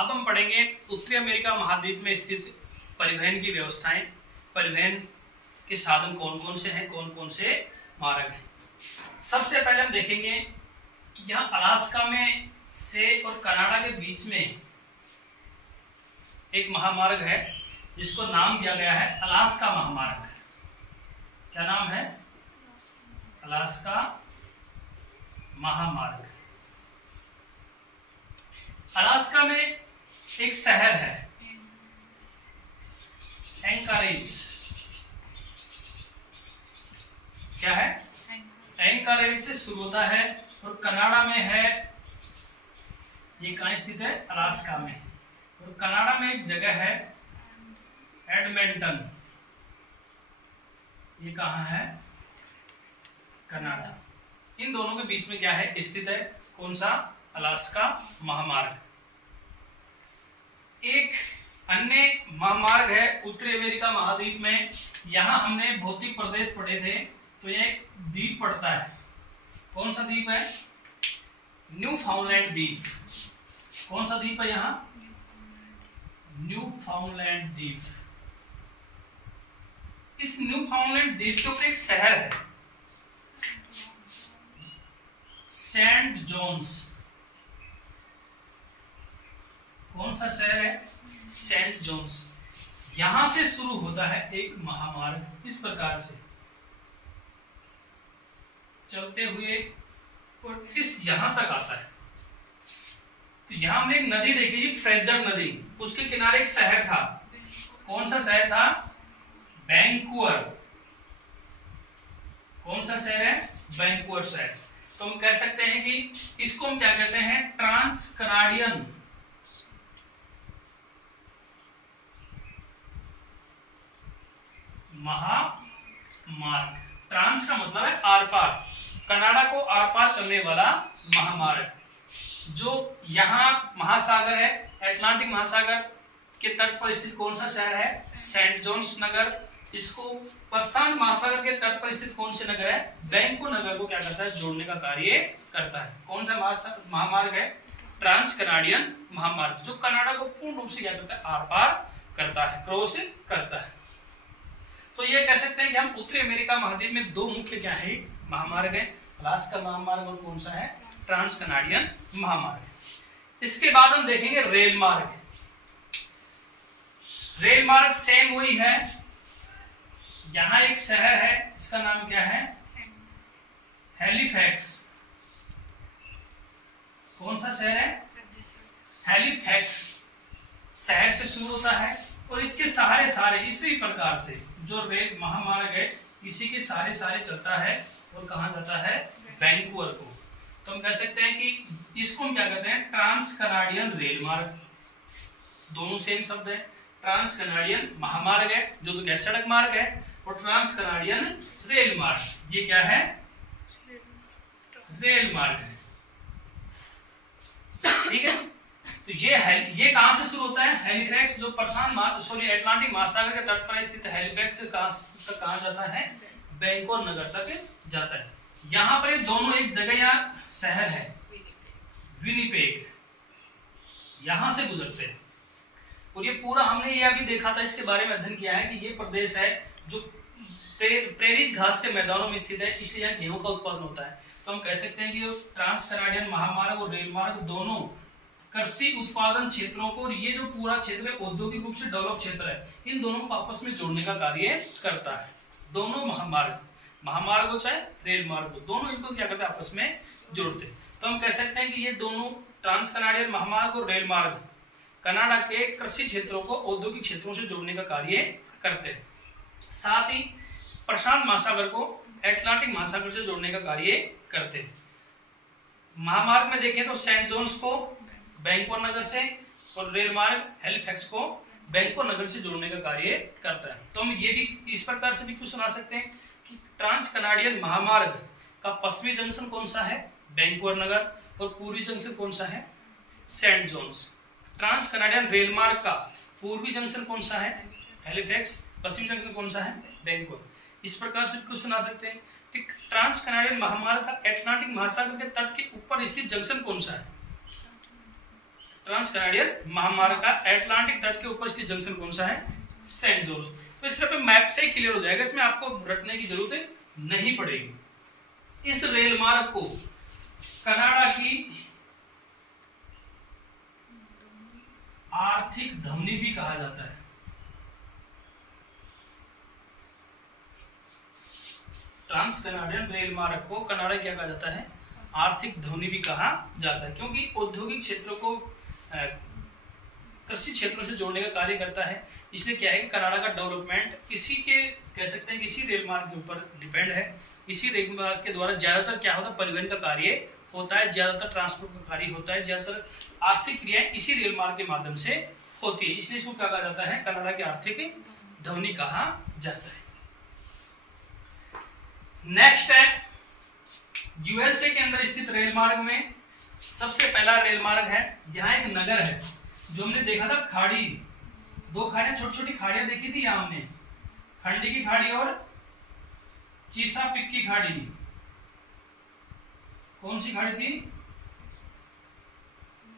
अब हम पढ़ेंगे उत्तरी अमेरिका महाद्वीप में स्थित परिवहन की व्यवस्थाएं, परिवहन के साधन कौन कौन से हैं, कौन कौन से मार्ग हैं। सबसे पहले हम देखेंगे कि यहाँ अलास्का में से और कनाडा के बीच में एक महामार्ग है जिसको नाम दिया गया है अलास्का महामार्ग। क्या नाम है? अलास्का महामार्ग। अलास्का में एक शहर है एंकरेज। क्या है? एंकरेज से शुरू होता है और कनाडा में है। ये कहाँ स्थित है? अलास्का में। और कनाडा में एक जगह है एडमंटन। ये कहाँ है? कनाडा। इन दोनों के बीच में क्या है? स्थित है कौन सा? अलास्का महामार्ग। एक अन्य महामार्ग है उत्तरी अमेरिका महाद्वीप में। यहां हमने भौतिक प्रदेश पढ़े थे, तो यह एक द्वीप पड़ता है। कौन सा द्वीप है? न्यू फाउंडलैंड द्वीप। कौन सा द्वीप है यहाँ? न्यू फाउंडलैंड द्वीप। इस न्यू फाउंडलैंड द्वीप के ऊपर एक शहर है सेंट जोन्स। कौन सा शहर है? Saint John's. यहां से शुरू होता है एक महामार्ग इस प्रकार से चलते हुए और इस यहां तक आता है। तो यहां हमने एक नदी देखी, फ्रेजर नदी। उसके किनारे एक शहर था। कौन सा शहर था? वैंकूवर। कौन सा शहर है? वैंकूवर शहर। तो हम कह सकते हैं कि इसको हम क्या कहते हैं? ट्रांस कनाडियन महामार्ग। ट्रांस का मतलब है आर पार, कनाडा को आर पार करने वाला महामार्ग। जो यहाँ महासागर है, अटलांटिक महासागर के तट पर स्थित कौन सा शहर है? सेंट जोन्स नगर। इसको प्रशांत महासागर के तट पर स्थित कौन से नगर है? वैंकूवर नगर को क्या करता है? जोड़ने का कार्य करता है। कौन सा महामार्ग है? ट्रांस कनाडियन महामार्ग, जो कनाडा को पूर्ण रूप से क्या करता है? आर पार करता है, क्रॉस करता है। तो ये कह सकते हैं कि हम उत्तरी अमेरिका महाद्वीप में दो मुख्य क्या है? महामार्ग है, अलास्का महामार्ग और कौन सा है? ट्रांस कनाडियन महामार्ग। इसके बाद हम देखेंगे रेल मार्ग। रेल मार्ग सेम वही है। यहां एक शहर है, इसका नाम क्या है? हैलिफैक्स। कौन सा शहर है? हैलिफैक्स शहर से शुरू होता है और इसके सारे इसी प्रकार से जो रेल महामार्ग है इसी के सारे चलता है और कहां जाता है? वैंकूवर को। तो हम कह सकते हैं कि इसको हम क्या कहते हैं? ट्रांस कनाडियन रेल मार्ग। दोनों सेम शब्द है। ट्रांस कनाडियन महामार्ग है जो तो क्या सड़क मार्ग है, और ट्रांस कनाडियन रेल मार्ग ये क्या है? रेल मार्ग है। ठीक है। तो ये कहां से शुरू होता है? हैलिफैक्स, जो अटलांटिक महासागर के तट पर स्थित हैलिफैक्स से कहां जाता है? वैंकूवर नगर तक जाता है। यहां पर दोनों एक जगह या शहर है विनिपेग, यहां से गुजरते हैं। और ये पूरा हमने ये अभी देखा था, इसके बारे में अध्ययन किया है कि ये प्रदेश है जो प्रेरीज घास के मैदानों में स्थित है, इसलिए यहाँ गेहूं का उत्पादन होता है। तो हम कह सकते हैं कि ट्रांस कनाडियन महामार्ग और रेल मार्ग दोनों कृषि उत्पादन क्षेत्रों को, और ये जो पूरा क्षेत्र है औद्योगिक रूप से डेवलप क्षेत्र है, इन दोनों को आपस में जोड़ने का कार्य करता है। दोनों महामार्ग हो चाहे रेल मार्ग हो, दोनों इनको क्या करते हैं? आपस में जोड़ते हैं। तो हम कह सकते हैं कि ये दोनों ट्रांस कनाडियन महामार्ग और रेल मार्ग कनाडा के कृषि क्षेत्रों को औद्योगिक क्षेत्रों से जोड़ने का कार्य करते हैं। साथ ही प्रशांत महासागर को अटलांटिक महासागर से जोड़ने का कार्य करते हैं। महामार्ग में देखें तो सेंट जोन्स को वैंकूवर नगर से और रेल मार्ग हैलिफैक्स को वैंकूवर नगर से जोड़ने का कार्य करता है। तो हम ये भी इस प्रकार से भी क्यों सुना सकते हैं कि ट्रांस कनाडियन महामार्ग का पश्चिमी जंक्शन कौन सा है? वैंकूवर नगर। और पूर्वी जंक्शन कौन सा है? Saint John's. Trans Canadian rail मार्ग का पूर्वी जंक्शन कौन सा है? हैलिफैक्स। पश्चिमी जंक्शन कौन सा है? वैंकूवर। इस प्रकार से क्यों सुना सकते हैं कि ट्रांस कनाडियन महामार्ग का अटलांटिक महासागर के तट के ऊपर स्थित जंक्शन कौन सा है? ट्रांस कनाडियन महामार्ग का अटलांटिक तट के ऊपर स्थित जंक्शन कौन सा है? Saint George. तो इस तरह पे मैप से ही क्लियर हो जाएगा, इसमें आपको रटने की जरूरत नहीं पड़ेगी। इस रेल मार्ग को कनाडा की आर्थिक धमनी भी कहा जाता है। ट्रांस कनाडियन रेल मार्ग को कनाडा क्या कहा जाता है? आर्थिक धमनी भी कहा जाता है, क्योंकि औद्योगिक क्षेत्रों को कृषि क्षेत्रों से जोड़ने का कार्य करता है। इसलिए क्या है कि कनाडा का डेवलपमेंट इसी के कह सकते हैं कि इसी रेल मार्ग के ऊपर डिपेंड है। इसी रेल मार्ग के द्वारा ज्यादातर क्या होता है? परिवहन का कार्य होता है, ज्यादातर ट्रांसपोर्ट का कार्य होता है, ज्यादातर आर्थिक क्रियाएं इसी रेल मार्ग के माध्यम से होती है। इसलिए इसको क्या कहा जाता है? कनाडा की आर्थिक धमनी कहा जाता है। नेक्स्ट है यूएसए के अंदर स्थित रेल मार्ग में सबसे पहला रेल मार्ग है। यहाँ एक नगर है जो हमने देखा था, खाड़ी, दो खाड़ियां, छोटी छोटी खाड़ियां देखी थी यहाँ हमने, खंडी की खाड़ी और चीसापिक की खाड़ी। कौन सी खाड़ी थी?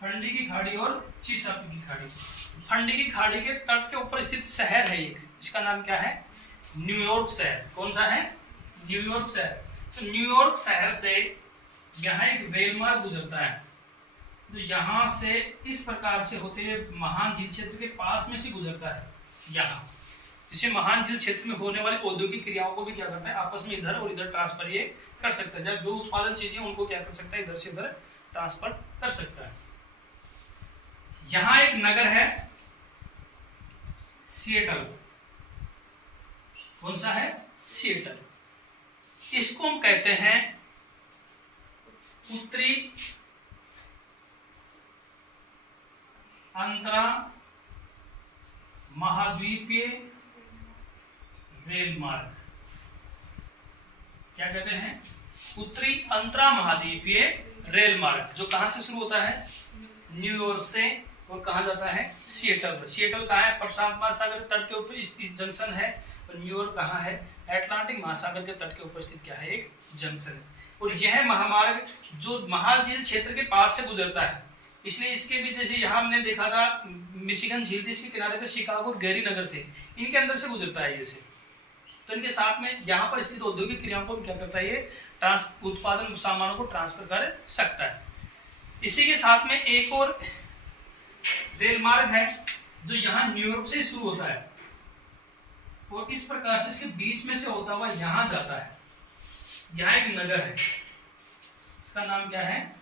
फंडी की खाड़ी और चीसापिक की खाड़ी। फंडी की खाड़ी के तट के ऊपर स्थित शहर है एक, इसका नाम क्या है? न्यूयॉर्क शहर। कौन सा है? न्यूयॉर्क शहर। तो न्यूयॉर्क शहर से यहाँ एक रेल मार्ग गुजरता है, तो यहाँ से इस प्रकार से होते हुए महान झील क्षेत्र के पास में से गुजरता है। यहाँ इसे महान झील क्षेत्र में होने वाली औद्योगिक क्रियाओं को भी क्या करता है? आपस में इधर और इधर ट्रांसफर ये कर सकता है। जब जो उत्पादन चीजें उनको क्या कर सकता है? इधर से इधर ट्रांसफर कर सकता है। यहाँ एक नगर है सिएटल। कौन सा है? सिएटल। इसको हम कहते हैं उत्तरी अंतरा महाद्वीपीय रेल मार्ग। क्या कहते हैं? उत्तरी अंतरा महाद्वीपीय रेल मार्ग, जो कहां से शुरू होता है? न्यूयॉर्क से, और कहा जाता है? सिएटल। सिएटल कहाँ है? प्रशांत महासागर तट के ऊपर स्थित जंक्शन है। और न्यूयॉर्क कहाँ है? अटलांटिक महासागर के तट के ऊपर स्थित क्या है? एक जंक्शन है। और यह महामार्ग जो महान झील क्षेत्र के पास से गुजरता है, इसलिए इसके भी जैसे यहाँ हमने देखा था मिशिगन झील थी, इसके किनारे पे शिकागो, गेरी नगर थे, इनके अंदर से गुजरता है ये से। तो इनके साथ में यहाँ पर स्थित औद्योगिक क्रियाओं को क्या करता है? ये उत्पादन सामानों को ट्रांसफर कर सकता है। इसी के साथ में एक और रेल मार्ग है जो यहाँ न्यूयॉर्क से शुरू होता है और इस प्रकार से इसके बीच में से होता हुआ यहाँ जाता है। यहाँ एक नगर है, इसका नाम क्या है?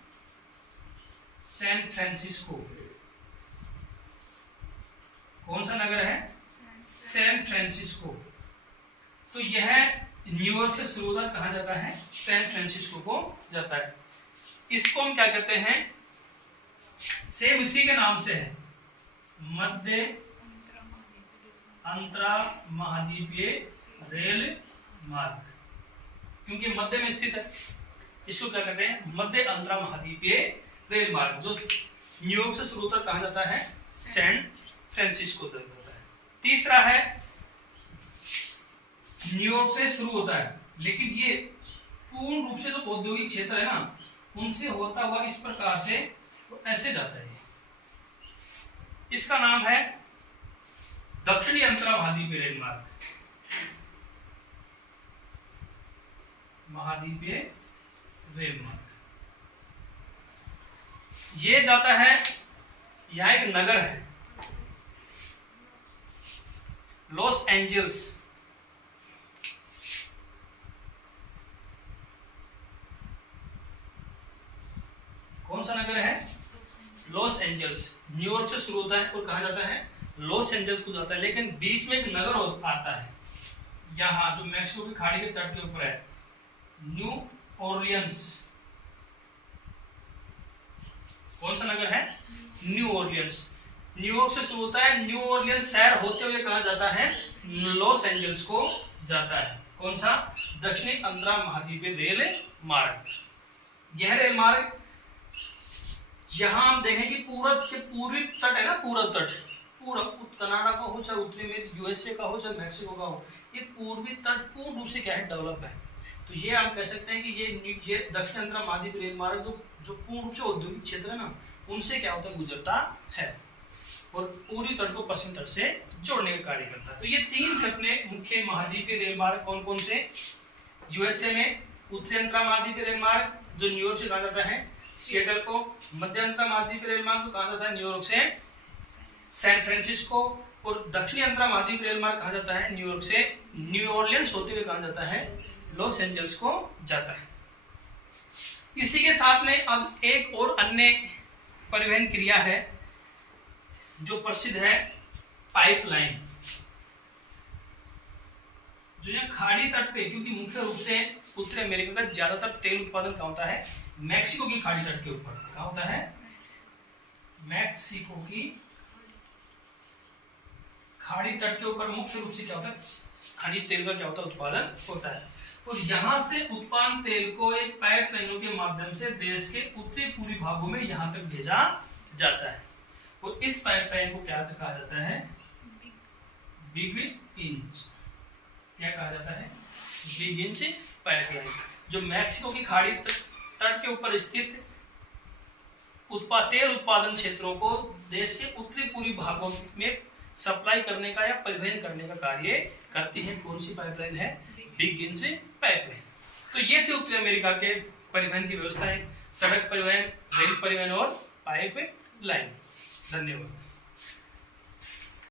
San Francisco. कौन सा नगर है? San Francisco. तो यह न्यूयॉर्क से शुरू होकर कहाँ जाता है? सैन फ्रांसिस्को को जाता है। इसको हम क्या कहते हैं? सेम इसी के नाम से है, मध्य अंतरा महाद्वीपीय रेल मार्ग, क्योंकि मध्य में स्थित है। इसको क्या कहते हैं? मध्य अंतरा महाद्वीपीय रेल मार्ग, जो न्यूयॉर्क से शुरू होकर कहाँ जाता है? सैन फ्रांसिस्को तक जाता है। तीसरा है न्यूयॉर्क से शुरू होता है, लेकिन ये पूर्ण रूप से जो औद्योगिक क्षेत्र है ना, उनसे होता हुआ इस प्रकार से तो ऐसे जाता है। इसका नाम है दक्षिणी अंतरा महाद्वीपीय रेल मार्ग। महाद्वीपीय रेल मार्ग ये जाता है, यहां एक नगर है लॉस एंजल्स। कौन सा नगर है? Los Angeles. न्यूयॉर्क से शुरू होता है और कहा जाता है? लॉस एंजल्स को जाता है, लेकिन बीच में एक नगर आता है यहाँ, जो मैक्सिको की खाड़ी के तट के ऊपर है, न्यू ऑरलियंस। कौन सा नगर है? New Orleans. न्यूयॉर्क से शुरू होता है, न्यू ऑरलियंस शहर होते हुए कहा जाता है? लॉस एंजल्स को जाता है। कौन सा? दक्षिणी अंतरा महाद्वीपीय रेल मार्ग। यह रेल मार्ग यहां हम देखें कि पूर्वी तट है ना, पूरब तट, पूरा कनाडा का हो चाहे उत्तरी में यूएसए का हो चाहे मैक्सिको का हो, ये पूर्वी तट पूर्ण रूप से क्या है? डेवलप है। तो ये हम कह सकते हैं कि ये दक्षिण अंतरा महाद्वीपीय रेल मार्ग जो पूर्ण रूप से औद्योगिक क्षेत्र है ना, उनसे क्या होता है, गुजरता है और पूरी तट को पश्चिम तट से जोड़ने का कार्य करता है। तो ये 3 अपने मुख्य महाद्वीपीय रेल मार्ग कौन कौन से? यूएसए में उत्तरी अंतर्महाद्वीपीय रेल मार्ग जो न्यूयॉर्क से कहा जाता है सिएटल को, मध्य अंतर्महाद्वीपीय रेल मार्ग को कहा जाता है न्यूयॉर्क से सैन फ्रांसिस्को, और दक्षिणी अंतर्महाद्वीपीय रेल मार्ग कहा जाता है न्यूयॉर्क से न्यू ऑरलियंस होते हुए कहा जाता है लॉस एंजल्स को जाता है। इसी के साथ में अब एक और अन्य परिवहन क्रिया है जो प्रसिद्ध है, पाइपलाइन। जो है खाड़ी तट पे, क्योंकि मुख्य रूप से उत्तरी अमेरिका का ज्यादातर तेल उत्पादन कहाँ होता है? मैक्सिको की खाड़ी तट के ऊपर। कहाँ होता है? मैक्सिको की खाड़ी तट के ऊपर मुख्य रूप से क्या होता है? खनिज तेल का क्या होता है? उत्पादन होता है। और यहां से उत्पन्न तेल को एक पाइपलाइनों के माध्यम से देश के उत्तरी पूर्वी भागों में यहां तक भेजा जाता है। और इस पाइपलाइन को क्या कहा जाता है? Big inch. क्या कहा जाता है? बिग इंच पाइपलाइन, जो मैक्सिको की खाड़ी तट के ऊपर स्थित तेल उत्पादन क्षेत्रों को देश के उत्तरी पूर्वी भागों में सप्लाई करने का या परिवहन करने का कार्य करती है। कौन सी पाइपलाइन है? Big inch pipeline. तो ये थे उत्तरी अमेरिका के परिवहन की व्यवस्थाएं, सड़क परिवहन, रेल परिवहन और पाइपलाइन। धन्यवाद।